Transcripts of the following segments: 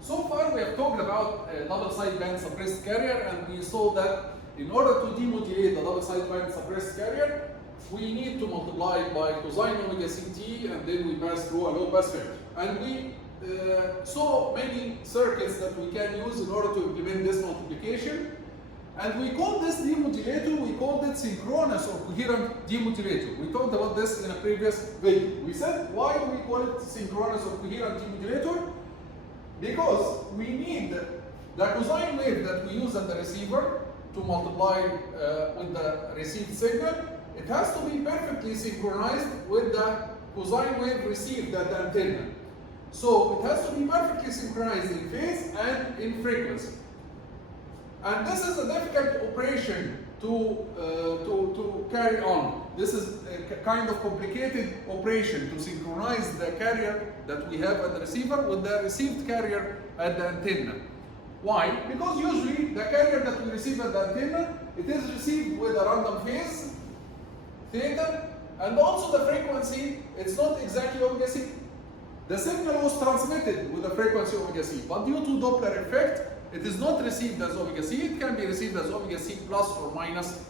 So far we have talked about a double sideband suppressed carrier, and we saw that in order to demodulate the double sideband suppressed carrier, we need to multiply by cosine omega ct, and then we pass through a low pass filter. And we saw many circuits that we can use in order to implement this multiplication. And we called this demodulator, we called it synchronous or coherent demodulator. We talked about this in a previous video. We said, why do we call it synchronous or coherent demodulator? Because we need the cosine wave that we use at the receiver to multiply with the received signal. It has to be perfectly synchronized with the cosine wave received at the antenna. So it has to be perfectly synchronized in phase and in frequency. And this is a difficult operation to carry on. This is a kind of complicated operation to synchronize the carrier that we have at the receiver with the received carrier at the antenna. Why? Because usually the carrier that we receive at the antenna, it is received with a random phase, theta, and also the frequency, it's not exactly omega c. The signal was transmitted with the frequency omega c, but due to Doppler effect, it is not received as omega c, it can be received as omega c plus or minus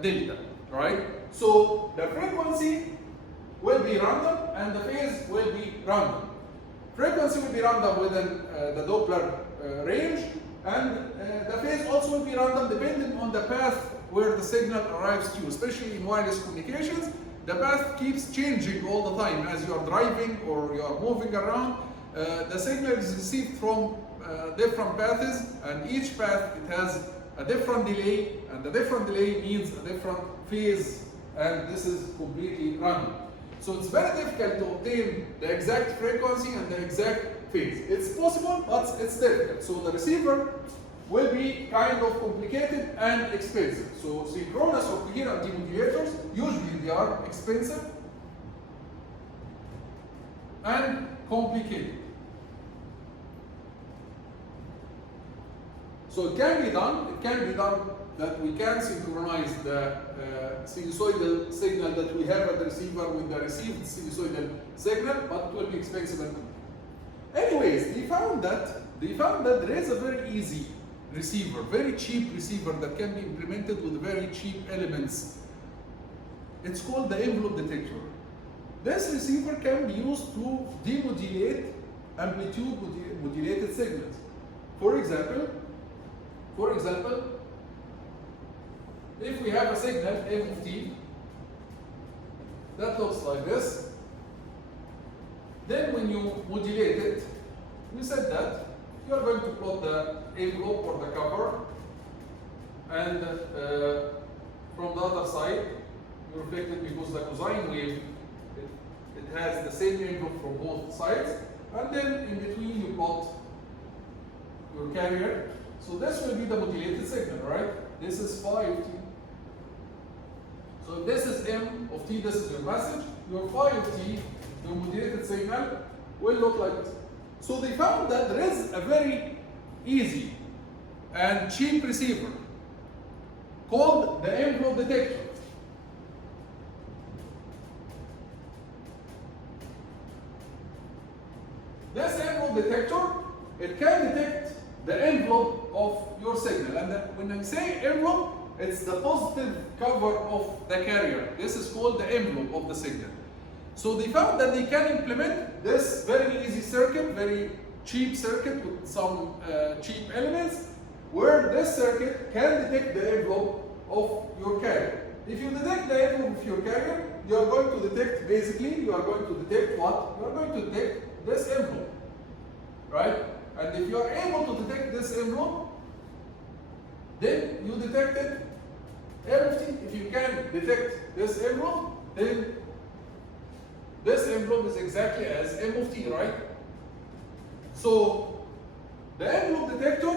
delta, right? So the frequency will be random and the phase will be random. Frequency will be random within the Doppler range, and the phase also will be random depending on the path where the signal arrives to you, especially in wireless communications. The path keeps changing all the time as you are driving or you are moving around. The signal is received from different paths, and each path it has a different delay, and the different delay means a different phase, and this is completely random. So it's very difficult to obtain the exact frequency and the exact phase. It's possible, but it's difficult. So the receiver will be kind of complicated and expensive. So synchronous or coherent demodulators, usually they are expensive and complicated. So it can be done that we can synchronize the sinusoidal signal that we have at the receiver with the received sinusoidal signal, but it will be expensive and complicated. Anyways, they found that there is a very easy receiver, very cheap receiver that can be implemented with very cheap elements. It's called the envelope detector. This receiver can be used to demodulate amplitude modulated signals. For example, if we have a signal m of t that looks like this, then when you modulate it, we said that you are going to plot the envelope or the cover, and from the other side you reflect it because the cosine wave it has the same envelope from both sides, and then in between you plot your carrier. So this will be the modulated signal, right? This is phi of t. So if this is m of t, this is your message. Your phi of t, your modulated signal, will look like this. So they found that there is a very easy and cheap receiver called the envelope detector. This envelope detector, it can detect the envelope of your signal. And when I say envelope, it's the positive cover of the carrier. This is called the envelope of the signal. So they found that they can implement this very easy circuit, very cheap circuit with some cheap elements, where this circuit can detect the envelope of your carrier. If you detect the envelope of your carrier, you are going to detect, basically, you are going to detect what? You are going to detect this envelope, right? And if you are able to detect this envelope, then you detected m of t. If you can detect this envelope, then this envelope is exactly as m of t, right? So the envelope detector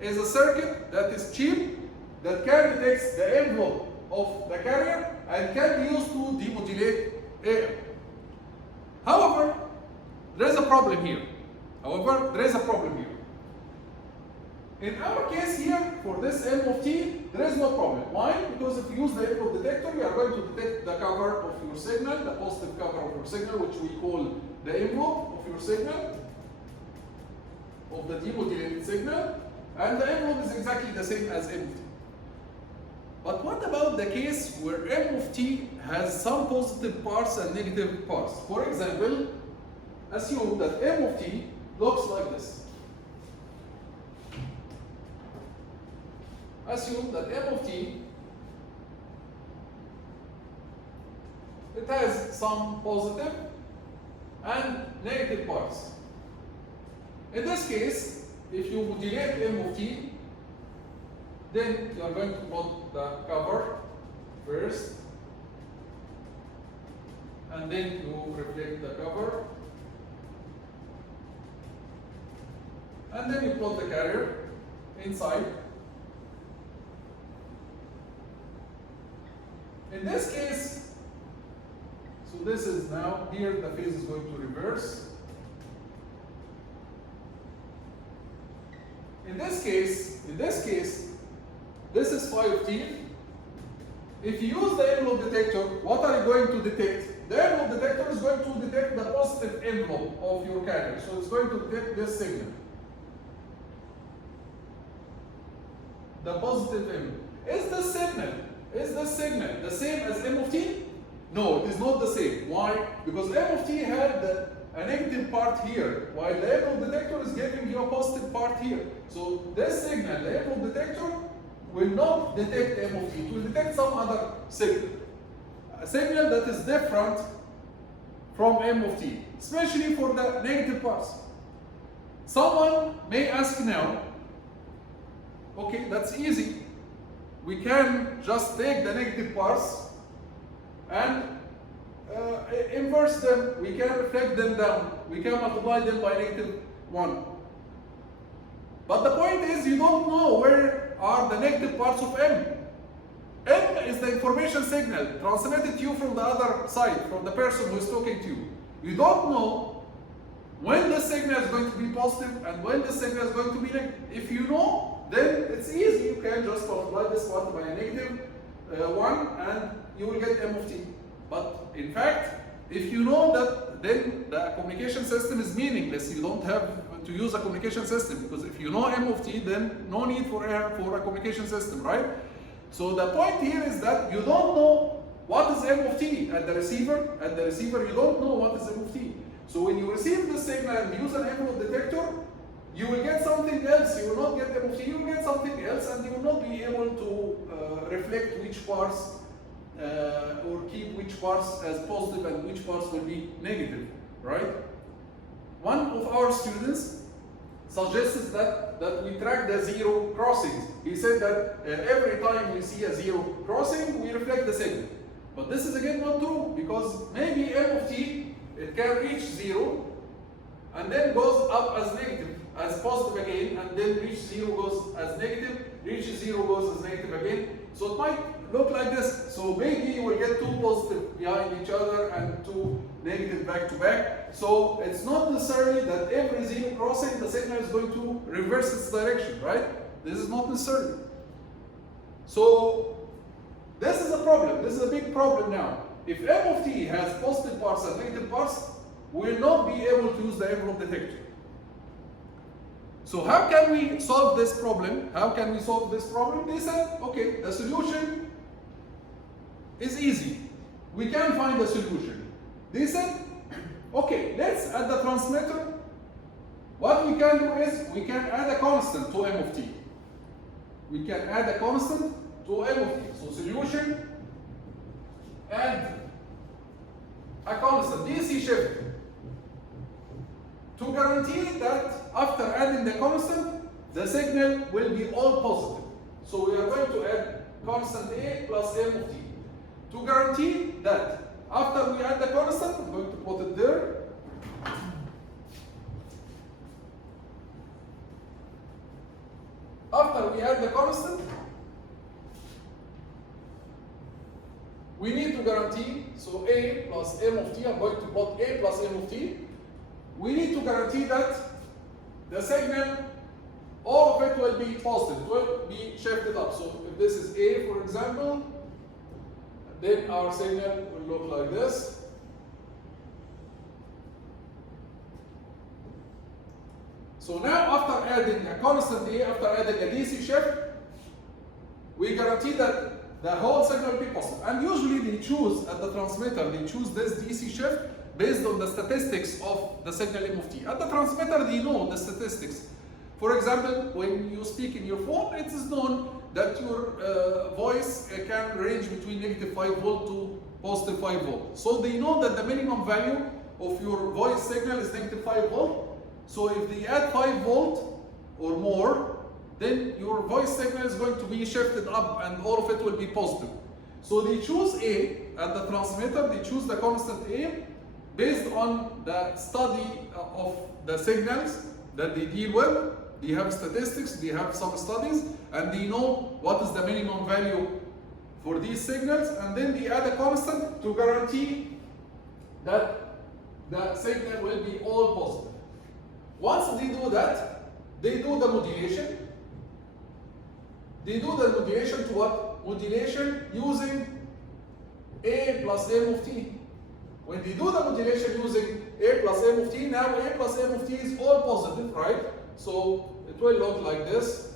is a circuit that is cheap, that can detect the envelope of the carrier and can be used to demodulate AM. However, there is a problem here. In our case here, for this m of t, there is no problem. Why? Because if you use the envelope detector, we are going to detect the cover of your signal, the positive cover of your signal, which we call the envelope of your signal. of the demodulated signal, and the envelope is exactly the same as M of t. But what about the case where M of t has some positive parts and negative parts? For example, assume that M of t looks like this. Assume that M of t, it has some positive and negative parts. In this case, if you modulate M of t, then you are going to put the cover first, and then you reflect the cover, and then you plot the carrier inside. In this case, so this is now, here the phase is going to reverse. In this case, this is phi of t. If you use the envelope detector, what are you going to detect? The envelope detector is going to detect the positive envelope of your carrier. So it's going to detect this signal. The positive envelope. Is the signal the same as M of t? No, it is not the same. Why? Because M of t had a negative part here, while the envelope detector is giving you a positive part here. So this signal, the envelope detector, will not detect M of t. It will detect some other signal. A signal that is different from M of t, especially for the negative parts. Someone may ask now, okay, that's easy. We can just take the negative parts and inverse them. We can reflect them down. We can multiply them by -1. But the point is, you don't know where are the negative parts of M. M is the information signal transmitted to you from the other side, from the person who is talking to you. You don't know when the signal is going to be positive and when the signal is going to be negative. If you know, then it's easy. You can just multiply this part by a -1 and you will get M of t. But in fact, if you know that, then the communication system is meaningless. You don't have to use a communication system, because if you know M of t, then no need for a communication system, right? So the point here is that you don't know what is M of t at the receiver. At the receiver, you don't know what is M of t. So when you receive the signal and use an envelope detector, you will get something else. You will not get M of t, you will get something else, and you will not be able to reflect which parts or keep which parts as positive and which parts will be negative, right? One of our students suggests that we track the zero crossings. He said that every time we see a zero crossing, we reflect the signal. But this is again not true, because maybe M of t, it can reach 0 and then goes up as negative, as positive again, and then reach 0 goes as negative, reaches 0 goes as negative again. So it might look like this. So maybe you will get two positive behind each other and two negative back to back. So it's not necessarily that every zero crossing the signal is going to reverse its direction, right? This is not necessarily. So this is a problem. This is a big problem now. If M of t has positive parts and negative parts, we will not be able to use the envelope detector. So how can we solve this problem? How can we solve this problem? They said, okay, the solution is easy. We can find a solution. They said, okay, let's add the transmitter. What we can do is we can add a constant to M of t. We can add a constant to M of t. So solution, add a constant, DC shift, to guarantee that after adding the constant, the signal will be all positive. So we are going to add constant A plus M of t. To guarantee that after we add the constant, I'm going to put it there. After we add the constant, we need to guarantee, so A plus M of t, I'm going to put A plus M of t. We need to guarantee that the signal, all of it will be positive, it will be shifted up. So if this is A, for example, then our signal will look like this. So now after adding a constant A, after adding a DC shift, we guarantee that the whole signal will be positive. And usually they choose at the transmitter, they choose this DC shift based on the statistics of the signal M of t. At the transmitter, they know the statistics. For example, when you speak in your phone, it is known that your voice can range between negative 5 volt to positive 5 volt. So they know that the minimum value of your voice signal is negative 5 volt. So if they add 5 volt or more, then your voice signal is going to be shifted up and all of it will be positive. So they choose A at the transmitter, they choose the constant A based on the study of the signals that they deal with. They have statistics, they have some studies, and they know what is the minimum value for these signals, and then they add a constant to guarantee that the signal will be all positive. Once they do that, they do the modulation. They do the modulation to what? Modulation using A plus M of t. When they do the modulation using A plus M of t, now A plus M of t is all positive, right? So it will look like this.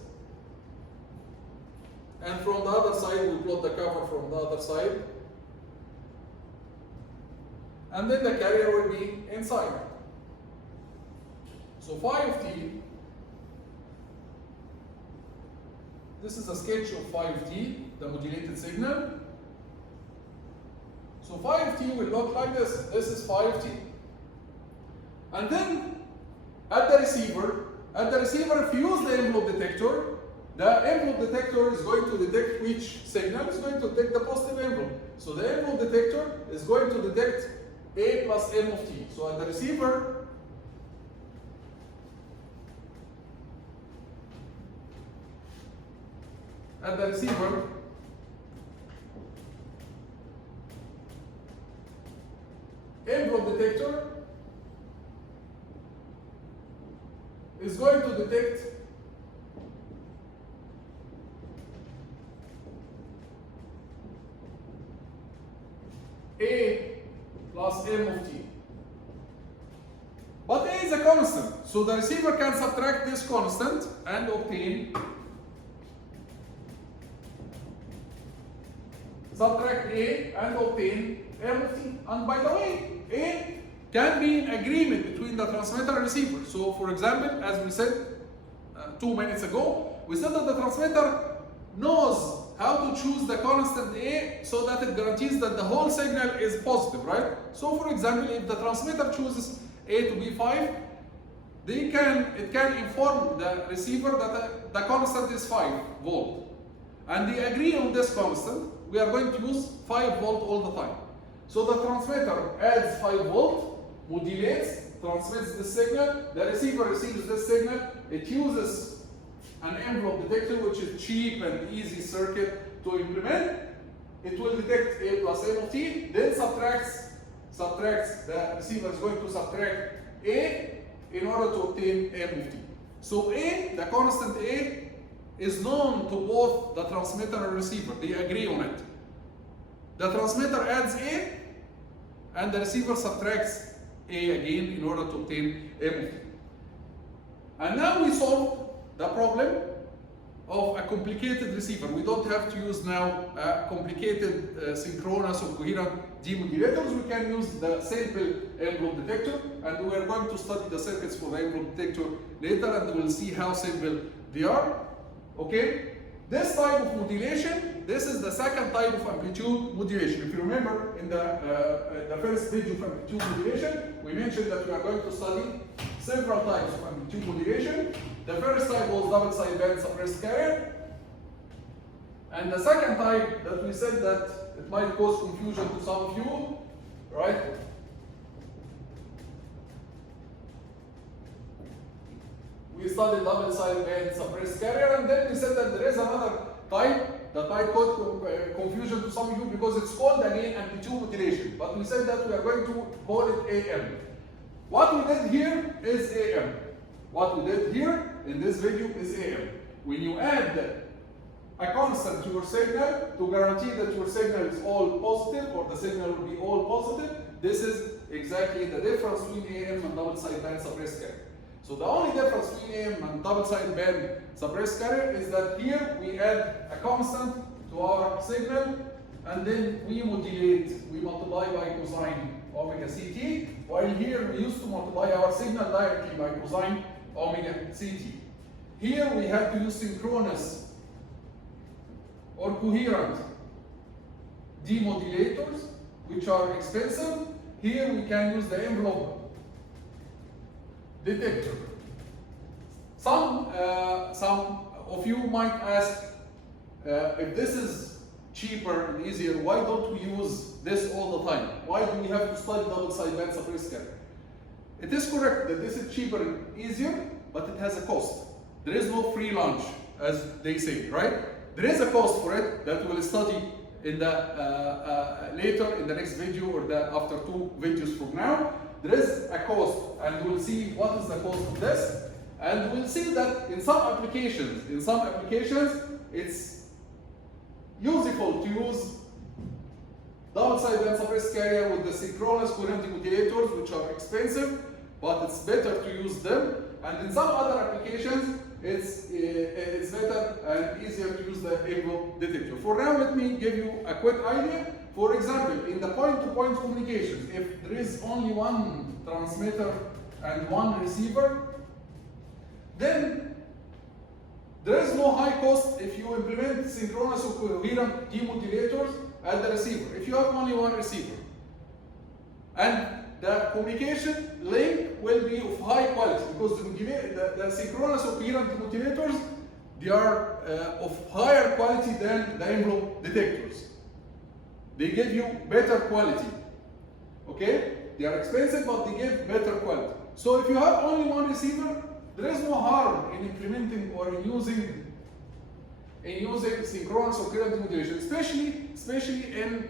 And from the other side, we plot the cover from the other side. And then the carrier will be inside. So phi of t, this is a sketch of phi of t, the modulated signal. So phi of t will look like this. This is phi of t. And then at the receiver, if you use the envelope detector, the envelope detector is going to detect which signal is going to detect the positive envelope. So the envelope detector is going to detect A plus M of t. So at the receiver, envelope detector is going to detect A plus M of t. But A is a constant, so the receiver can subtract this constant and obtain M of t. And by the way, A can be in agreement between the transmitter and receiver. So for example, as we said 2 minutes ago, we said that the transmitter knows how to choose the constant A so that it guarantees that the whole signal is positive, right? So for example, if the transmitter chooses A to be 5, it can inform the receiver that the constant is 5 volt. And they agree on this constant. We are going to use 5 volt all the time. So the transmitter adds 5 volt, modulates, transmits the signal, the receiver receives this signal, it uses an envelope detector, which is cheap and easy circuit to implement. It will detect A plus M of t, then subtracts, the receiver is going to subtract A in order to obtain M of t. So A, the constant A, is known to both the transmitter and receiver. They agree on it. The transmitter adds A, and the receiver subtracts A again in order to obtain M of t. And now we solve the problem of a complicated receiver. We don't have to use now complicated synchronous or coherent demodulators. We can use the simple envelope detector, and we are going to study the circuits for the envelope detector later, and we'll see how simple they are. Okay? This type of modulation, this is the second type of amplitude modulation. If you remember in the first video of amplitude modulation, we mentioned that we are going to study several types of amplitude modulation. The first type was double sideband suppressed carrier. And the second type that we said that it might cause confusion to some of you, right? We studied double sideband suppressed carrier, and then we said that there is another type that might cause confusion to some of you because it's called again amplitude modulation. But we said that we are going to call it AM. What we did here is AM. What we did here in this video is AM. When you add a constant to your signal to guarantee that your signal is all positive or the signal will be all positive, this is exactly the difference between AM and double sideband suppressed carrier. So the only difference between AM and double-sided band suppressed carrier is that here we add a constant to our signal, and then we modulate, we multiply by cosine omega CT, while here we used to multiply our signal directly by cosine omega CT. Here we have to use synchronous or coherent demodulators, which are expensive. Here we can use the envelope detector. Some of you might ask, if this is cheaper and easier, why don't we use this all the time? Why do we have to study double-sided band suppressed carrier? It is correct that this is cheaper and easier, but it has a cost. There is no free lunch, as they say, right? There is a cost for it that we will study in the later in the next video or after 2 videos from now. There is a cost, and we'll see what is the cost of this, and we'll see that in some applications, it's useful to use double-sided band suppressed carrier with the synchronous coherent demodulators, which are expensive, but it's better to use them. And in some other applications, it's better and easier to use the envelope detector. For now, let me give you a quick idea. For example, in the point-to-point communications, if there is only one transmitter and one receiver, then there is no high cost if you implement synchronous or coherent demodulators at the receiver, if you have only one receiver. And the communication link will be of high quality, because the synchronous or coherent demodulators, they are of higher quality than the envelope detectors. They give you better quality. Okay? They are expensive, but they give better quality. So if you have only one receiver, there is no harm in implementing or in using synchronous or coherent demodulation, especially in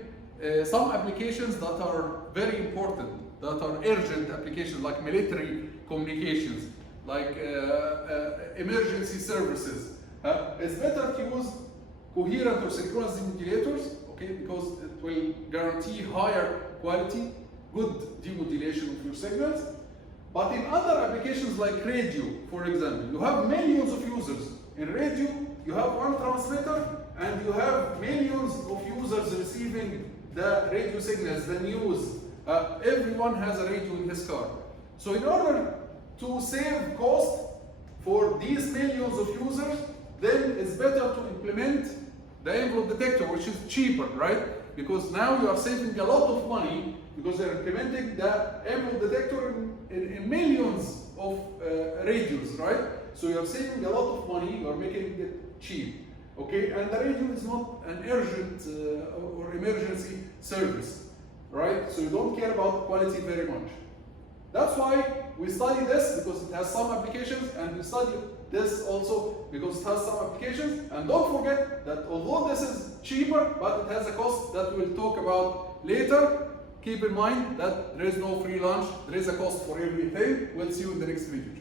some applications that are very important, that are urgent applications, like military communications, like emergency services. It's better to use coherent or synchronous demodulators, okay, because it will guarantee higher quality, good demodulation of your signals. But in other applications like radio, for example, you have millions of users. In radio, you have one transmitter and you have millions of users receiving the radio signals, the news. Everyone has a radio in his car. So in order to save cost for these millions of users, then it's better to implement the envelope detector, which is cheaper, right? Because now you are saving a lot of money, because they're implementing the envelope detector in millions of radios, right? So you're saving a lot of money, you're making it cheap, okay? And the radio is not an urgent or emergency service, right? So you don't care about quality very much. That's why we study this, because it has some applications, and we study this also because it has some applications. And don't forget that although this is cheaper, but it has a cost that we'll talk about later. Keep in mind that there is no free lunch, there is a cost for everything. We'll see you in the next video.